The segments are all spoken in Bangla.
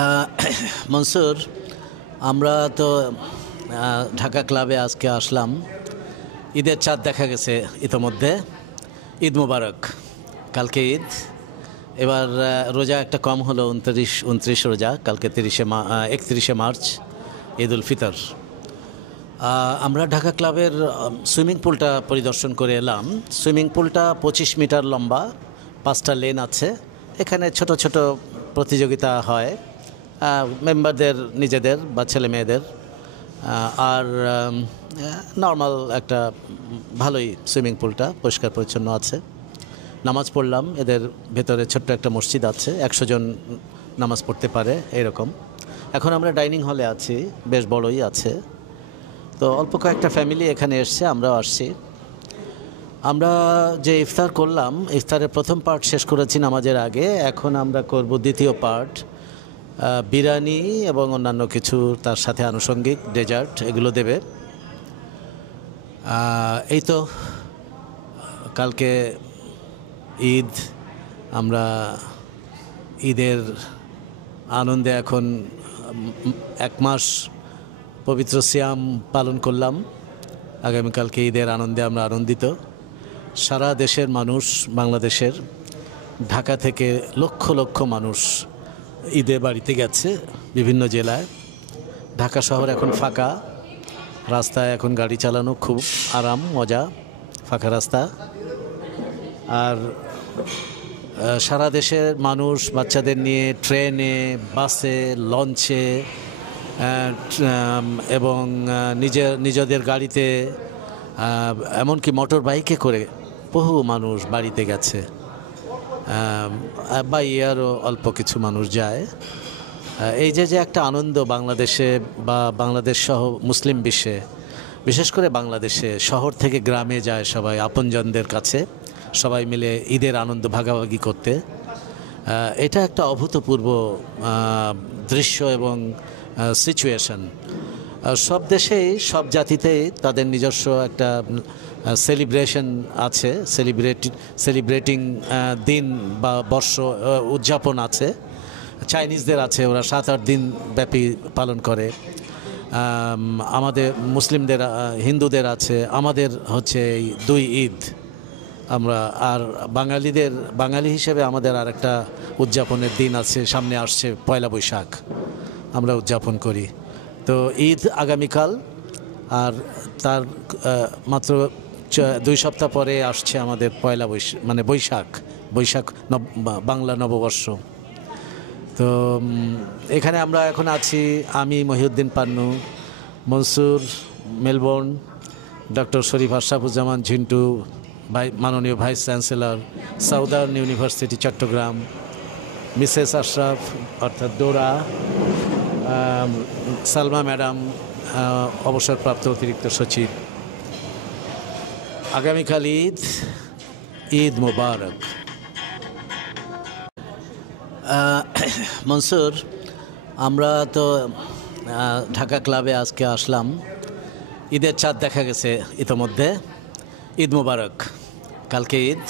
আহ, মনসুর, আমরা তো ঢাকা ক্লাবে আজকে আসলাম। ঈদের চাঁদ দেখা গেছে ইতোমধ্যে। ঈদ মুবারক। কালকে ঈদ। এবার রোজা একটা কম হলো, 29 রোজা। কালকে 31শে মার্চ ঈদ উল ফিতর। আমরা ঢাকা ক্লাবের সুইমিং পুলটা পরিদর্শন করে এলাম। সুইমিং পুলটা 25 মিটার লম্বা, 5টা লেন আছে। এখানে ছোট ছোট প্রতিযোগিতা হয় মেম্বারদের নিজেদের বা ছেলে মেয়েদের। আর নর্মাল একটা ভালোই সুইমিং পুলটা পরিষ্কার পরিচ্ছন্ন আছে। নামাজ পড়লাম। এদের ভেতরে ছোট্ট একটা মসজিদ আছে, 100 জন নামাজ পড়তে পারে এরকম। এখন আমরা ডাইনিং হলে আছি, বেশ বড়ই আছে। তো অল্প কয়েকটা ফ্যামিলি এখানে এসছে, আমরাও আসছি। আমরা যে ইফতার করলাম, ইফতারের প্রথম পার্ট শেষ করেছি নামাজের আগে। এখন আমরা করব দ্বিতীয় পার্ট, বিরিয়ানি এবং অন্যান্য কিছু তার সাথে আনুষঙ্গিক ডেজার্ট এগুলো দেবে। এই তো কালকে ঈদ। আমরা ঈদের আনন্দে এখন 1 মাস পবিত্র সিয়াম পালন করলাম। আগামীকালকে ঈদের আনন্দে আমরা আনন্দিত। সারা দেশের মানুষ, বাংলাদেশের ঢাকা থেকে লক্ষ লক্ষ মানুষ ঈদে বাড়িতে গেছে বিভিন্ন জেলায়। ঢাকা শহর এখন ফাঁকা। রাস্তায় এখন গাড়ি চালানো খুব আরাম, মজা, ফাঁকা রাস্তা। আর সারা দেশের মানুষ বাচ্চাদের নিয়ে ট্রেনে, বাসে, লঞ্চে এবং নিজেদের গাড়িতে, এমনকি মোটর বাইকে করে বহু মানুষ বাড়িতে গেছে। বা ইয়ারও অল্প কিছু মানুষ যায়। এই যে একটা আনন্দ বাংলাদেশে বা বাংলাদেশ সহ মুসলিম বিশ্বে, বিশেষ করে বাংলাদেশে শহর থেকে গ্রামে যায় সবাই আপনজনদের কাছে, সবাই মিলে ঈদের আনন্দ ভাগাভাগি করতে। এটা একটা অভূতপূর্ব দৃশ্য এবং সিচুয়েশন। সব দেশেই, সব জাতিতেই তাদের নিজস্ব একটা সেলিব্রেশন আছে, সেলিব্রেটিং দিন বা বর্ষ উদযাপন আছে। চাইনিজদের আছে, ওরা 7-8 দিন ব্যাপী পালন করে। আমাদের মুসলিমদের, হিন্দুদের আছে। আমাদের হচ্ছে এই 2 ঈদ। আমরা আর বাঙালি হিসেবে আমাদের আর একটা উদযাপনের দিন আছে, সামনে আসছে পয়লা বৈশাখ, আমরা উদযাপন করি। তো ঈদ আগামীকাল, আর তার মাত্র 2 সপ্তাহ পরে আসছে আমাদের পয়লা বৈশাখ বাংলা নববর্ষ। তো এখানে আমরা এখন আছি, আমি মহিউদ্দিন পান্নু, মনসুর মেলবোর্ন, ডক্টর শরীফ আশরাফুজ্জামান ঝিন্টু, মাননীয় vice chancellor, southern university Chittagong, Mrs Ashraf অর্থাৎ ডোরা, সালমা ম্যাডাম, অবসরপ্রাপ্ত অতিরিক্ত সচিব। আগামীকাল ঈদ মুবারক। মনসুর, আমরা তো ঢাকা ক্লাবে আজকে আসলাম। ঈদের চাঁদ দেখা গেছে ইতোমধ্যে। ঈদ মুবারক। কালকে ঈদ।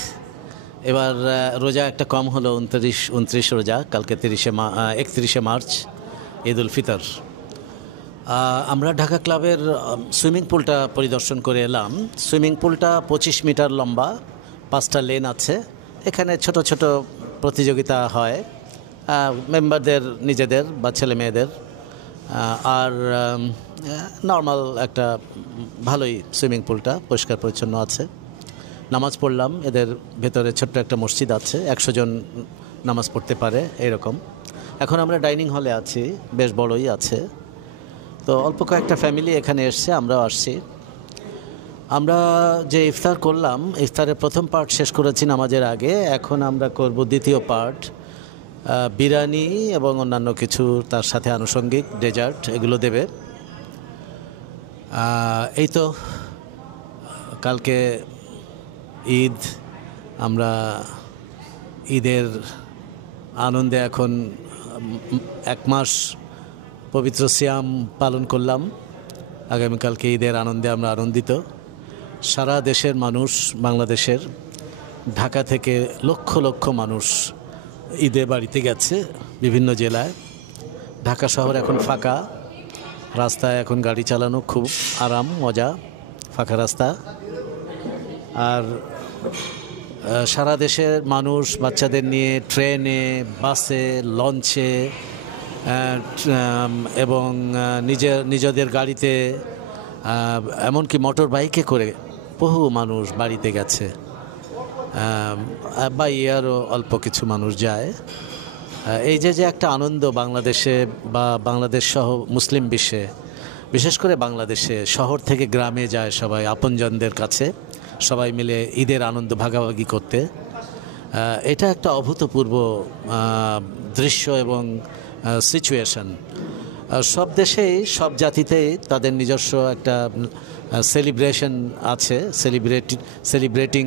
এবার রোজা একটা কম হলো, 29 রোজা। কালকে 31শে মার্চ ঈদ উল ফিতর। আমরা ঢাকা ক্লাবের সুইমিং পুলটা পরিদর্শন করে এলাম। সুইমিং পুলটা 25 মিটার লম্বা, 5টা লেন আছে। এখানে ছোট ছোট প্রতিযোগিতা হয় মেম্বারদের নিজেদের বা ছেলে মেয়েদের। আর নর্মাল একটা ভালোই সুইমিং পুলটা পরিষ্কার পরিচ্ছন্ন আছে। নামাজ পড়লাম। এদের ভেতরে ছোট্ট একটা মসজিদ আছে, 100 জন নামাজ পড়তে পারে এরকম। এখন আমরা ডাইনিং হলে আছি, বেশ বড়ই আছে। তো অল্প কয়েকটা ফ্যামিলি এখানে এসছে, আমরাও আসছি। আমরা যে ইফতার করলাম, ইফতারের প্রথম পার্ট শেষ করেছি নামাজের আগে। এখন আমরা করব দ্বিতীয় পার্ট, বিরিয়ানি এবং অন্যান্য কিছু তার সাথে আনুষঙ্গিক ডেজার্ট এগুলো দেবে। এই তো কালকে ঈদ। আমরা ঈদের আনন্দে এখন 1 মাস পবিত্র সিয়াম পালন করলাম। আগামীকালকে ঈদের আনন্দে আমরা আনন্দিত। সারা দেশের মানুষ, বাংলাদেশের ঢাকা থেকে লক্ষ লক্ষ মানুষ ঈদে বাড়িতে গেছে বিভিন্ন জেলায়। ঢাকা শহর এখন ফাঁকা, রাস্তায় এখন গাড়ি চালানো খুব আরাম, মজা, ফাঁকা রাস্তা। আর সারা দেশের মানুষ বাচ্চাদের নিয়ে ট্রেনে, বাসে, লঞ্চে এবং নিজেদের গাড়িতে, এমনকি মোটর বাইকে করে বহু মানুষ বাড়িতে গেছে, বা ইয়ারও অল্প কিছু মানুষ যায়। এই যে একটা আনন্দ বাংলাদেশে বা বাংলাদেশ সহ মুসলিম বিশ্বে, বিশেষ করে বাংলাদেশে শহর থেকে গ্রামে যায় সবাই আপনজনদের কাছে, সবাই মিলে ঈদের আনন্দ ভাগাভাগি করতে। এটা একটা অভূতপূর্ব দৃশ্য এবং সিচুয়েশন। সব দেশেই, সব জাতিতেই তাদের নিজস্ব একটা সেলিব্রেশন আছে, সেলিব্রেটিং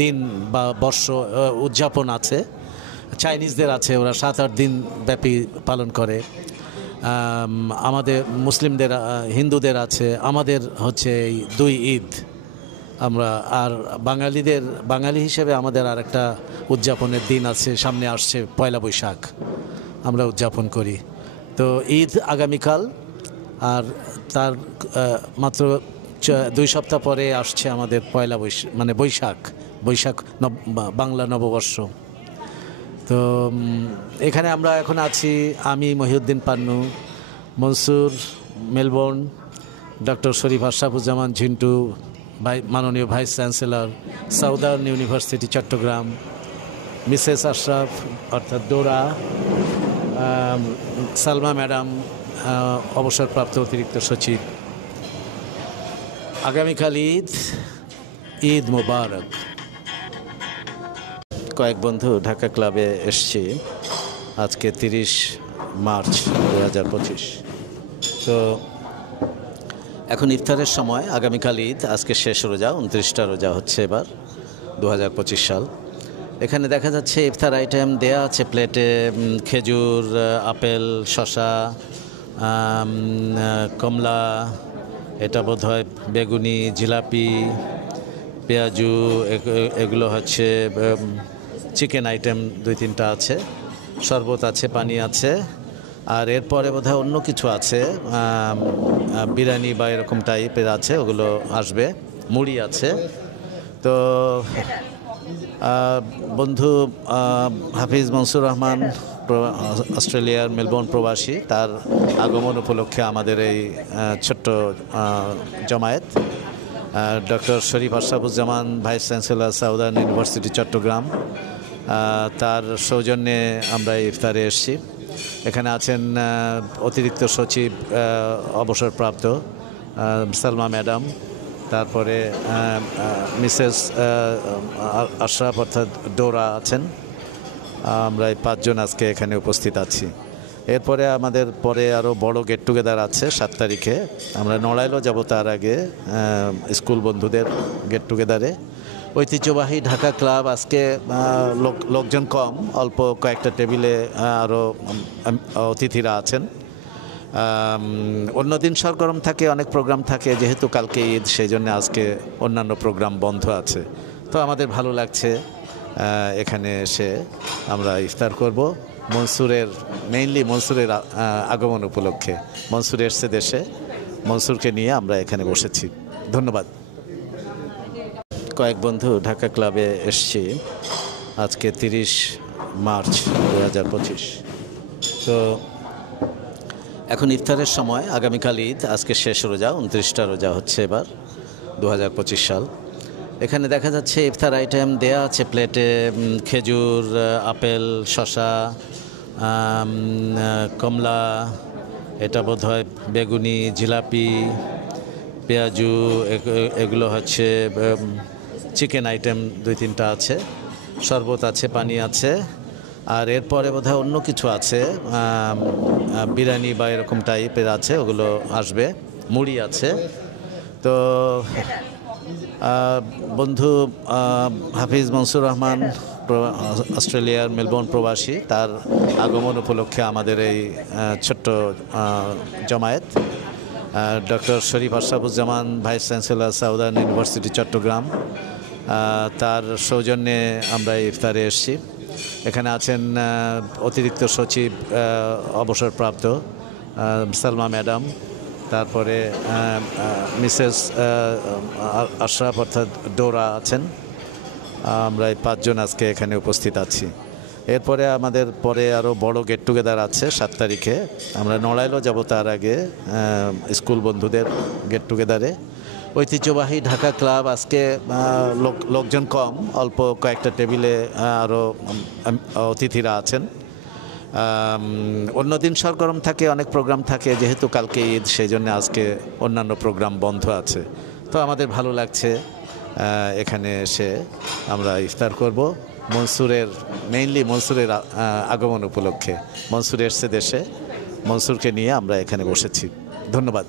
দিন বা বর্ষ উদযাপন আছে। চাইনিজদের আছে, ওরা 7-8 দিন ব্যাপী পালন করে। আমাদের মুসলিমদের, হিন্দুদের আছে। আমাদের হচ্ছে এই 2 ঈদ। আমরা আর বাঙালি হিসেবে আমাদের আর একটা উদযাপনের দিন আছে, সামনে আসছে পয়লা বৈশাখ, আমরা উদযাপন করি। তো ঈদ আগামীকাল, আর তার মাত্র 2 সপ্তাহ পরে আসছে আমাদের পয়লা বৈশাখ, বাংলা নববর্ষ। তো এখানে আমরা এখন আছি, আমি মহিউদ্দিন পান্নু, মনসুর মেলবোর্ন, ডক্টর শরীফ আশরাফুজ্জামান ঝিন্টু, মাননীয় vice chancellor, southern university Chittagong, Mrs Ashraf অর্থাৎ ডোরা, সালমা ম্যাডাম, অবসরপ্রাপ্ত অতিরিক্ত সচিব। আগামীকাল ঈদ মোবারক। কয়েক বন্ধু ঢাকা ক্লাবে এসছি আজকে 30 মার্চ 2025। তো এখন ইফতারের সময়, আগামীকাল ঈদ, আজকে শেষ রোজা, 29টা রোজা হচ্ছে এবার 2025 সাল। এখানে দেখা যাচ্ছে ইফতার আইটেম দেয়া আছে প্লেটে, খেজুর, আপেল, শসা, কমলা, এটা বোধহয় বেগুনি, জিলাপি, পেঁয়াজু, এগুলো হচ্ছে চিকেন আইটেম 2-3টা আছে, শরবত আছে, পানি আছে। আর এরপরে বোধহয় অন্য কিছু আছে, বিরিয়ানি বা এরকম টাইপের আছে, ওগুলো আসবে, মুড়ি আছে। তো বন্ধু হাফিজ মনসুর রহমান, অস্ট্রেলিয়ার মেলবোর্ন প্রবাসী, তার আগমন উপলক্ষে আমাদের এই ছোট্ট জমায়েত। Doctor Sharif Ashrafuzzaman, vice chancellor, southern university Chattogram, তার সৌজন্যে আমরা ইফতারে এসেছি। এখানে আছেন অতিরিক্ত সচিব, অবসরপ্রাপ্ত সালমা ম্যাডাম, তারপরে মিসেস আশরাফ অর্থাৎ ডোরা আছেন। আমরা এই 5 জন আজকে এখানে উপস্থিত আছি। এরপরে আমাদের পরে আরও বড় গেট টুগেদার আছে 7 তারিখে। আমরা নড়াইলও যাব তার আগে, স্কুল বন্ধুদের গেট টুগেদারে। ঐতিহ্যবাহী ঢাকা ক্লাব আজকে লোকজন কম, অল্প কয়েকটা টেবিলে আরও অতিথিরা আছেন। অন্যদিন সরগরম থাকে, অনেক প্রোগ্রাম থাকে, যেহেতু কালকে ঈদ সেই জন্য আজকে অন্যান্য প্রোগ্রাম বন্ধ আছে। তো আমাদের ভালো লাগছে এখানে এসে আমরা ইফতার করব মেইনলি মনসুরের আগমন উপলক্ষে। মনসুর এসছে দেশে, মনসুরকে নিয়ে আমরা এখানে বসেছি। ধন্যবাদ। কয়েক বন্ধু ঢাকা ক্লাবে এসছি আজকে 30 মার্চ 2025। তো এখন ইফতারের সময়, আগামীকাল ঈদ, আজকে শেষ রোজা, 29টা রোজা হচ্ছে এবার 2025 সাল। এখানে দেখা যাচ্ছে ইফতার আইটেম দেয়া আছে প্লেটে, খেজুর, আপেল, শসা, কমলা, এটা বোধহয় বেগুনি, জিলাপি, পেঁয়াজু, এগুলো হচ্ছে চিকেন আইটেম 2-3টা আছে, শরবত আছে, পানি আছে। আর এরপরে বোধহয় অন্য কিছু আছে, বিরিয়ানি বা এরকম টাইপের আছে, ওগুলো আসবে, মুড়ি আছে। তো বন্ধু হাফিজ মনসুর রহমান, অস্ট্রেলিয়ার মেলবোর্ন প্রবাসী, তার আগমন উপলক্ষে আমাদের এই ছোট্ট জমায়েত। Doctor Sharif Ashrafuzzaman, vice chancellor, southern university Chattogram, তার সৌজন্যে আমরা ইফতারে এসেছি। এখানে আছেন অতিরিক্ত সচিব অবসরপ্রাপ্ত সালমা ম্যাডাম, তারপরে মিসেস আশরাফ অর্থাৎ ডোরা আছেন। আমরা এই 5 জন আজকে এখানে উপস্থিত আছি। এরপরে আমাদের পরে আরও বড় গেট টুগেদার আছে 7 তারিখে। আমরা নড়াইলও যাব তার আগে স্কুল বন্ধুদের গেট টুগেদারে। ঐতিহ্যবাহী ঢাকা ক্লাব আজকে লোকজন কম, অল্প কয়েকটা টেবিলে আরও অতিথিরা আছেন। অন্যদিন সরগরম থাকে, অনেক প্রোগ্রাম থাকে, যেহেতু কালকে ঈদ সেই জন্য আজকে অন্যান্য প্রোগ্রাম বন্ধ আছে। তো আমাদের ভালো লাগছে এখানে এসে আমরা ইফতার করব মেইনলি মনসুরের আগমন উপলক্ষে। মনসুর এসছে দেশে, মনসুরকে নিয়ে আমরা এখানে বসেছি। ধন্যবাদ।